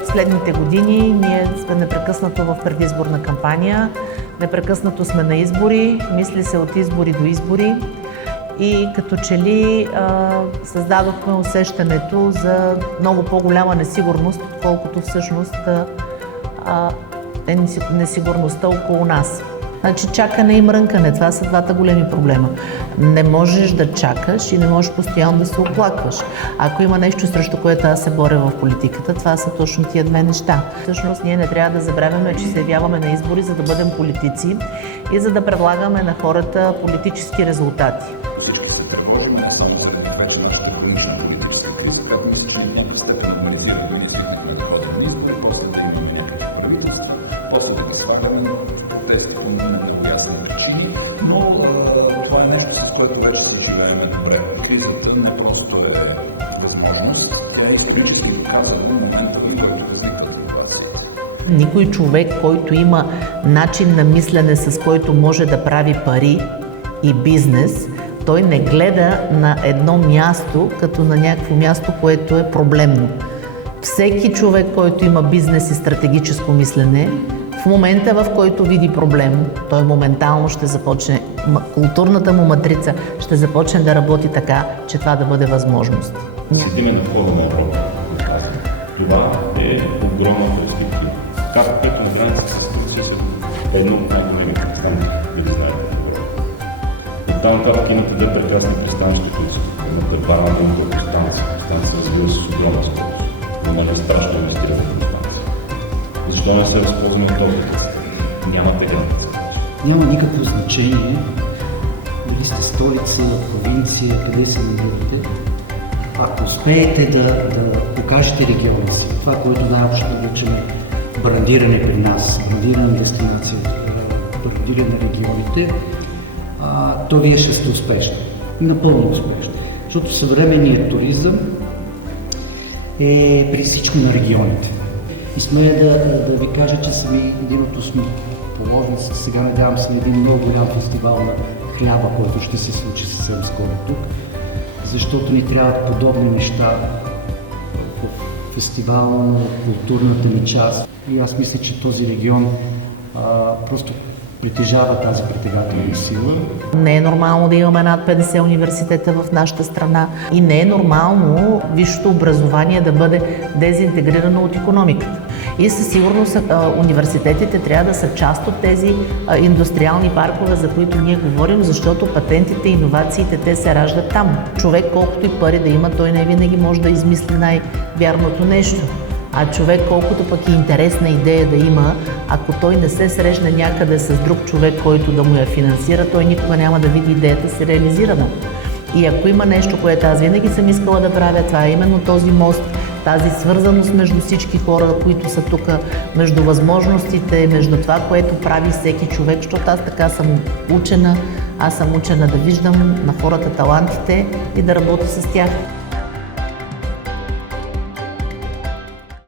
последните години ние сме непрекъснато в предизборна кампания, непрекъснато сме на избори, мисли се от избори до избори и като че ли създадохме усещането за много по-голяма несигурност, отколкото всъщност е несигурността около нас. Значи чакане и мрънкане, това са двата големи проблема. Не можеш да чакаш и не можеш постоянно да се оплакваш. Ако има нещо, срещу което аз се боря в политиката, това са точно тия две неща. Всъщност ние не трябва да забравяме, че се явяваме на избори, за да бъдем политици и за да предлагаме на хората политически резултати. Което вече се живее на добре. Кризата не просто е възможност, тя е исторически доказано момента и да Никой човек, който има начин на мислене, с който може да прави пари и бизнес, той не гледа на едно място, като на някакво място, което е проблемно. Всеки човек, който има бизнес и стратегическо мислене, в момента, в който види проблем, той моментално ще започне, културната му матрица ще започне да работи така, че това да бъде възможност. Седиме на входа на Европа. Това е огромна перспектива. Както на граница с едно от най-големите пристанища, които знаете в Европа. Оттам нататък имате две прекрасни пристанища, които са на Варна Дункова пристаница. Пристаница развива се с огромна скорост. Но не е страшно инвестиране в пристаница. Защо не се възползваме от този? Няма педен. Няма никакво значение дали сте столица, провинция, къде се намирате. Ако успеете да покажете региона си, това, което най-общо наричаме брандиране при нас, брандиране на дестинацията, брандиране на регионите, то вие ще сте успешни. Напълно успешни. Защото съвременният туризъм е при всичко на регионите. И смея да ви кажа, че съм един от основоположниците. Сега надявам се на един много голям фестивал на хляба, който ще се случи съвсем скоро тук, защото ни трябват подобни неща в фестивала на културната ни част. И аз мисля, че този регион просто притежава тази притегателна сила. Не е нормално да имаме над 50 университета в нашата страна и не е нормално висшето образование да бъде дезинтегрирано от икономиката. И със сигурност университетите трябва да са част от тези индустриални паркове, за които ние говорим, защото патентите и иновациите, те се раждат там. Човек, колкото и пари да има, той не винаги може да измисли най-вярното нещо. А човек, колкото пък и интересна идея да има, ако той не се срещне някъде с друг човек, който да му я финансира, той никога няма да види идеята си реализирана. И ако има нещо, което аз винаги съм искала да правя, това е именно този мост, тази свързаност между всички хора, които са тук, между възможностите, между това, което прави всеки човек, защото аз така съм учена, да виждам на хората талантите и да работя с тях.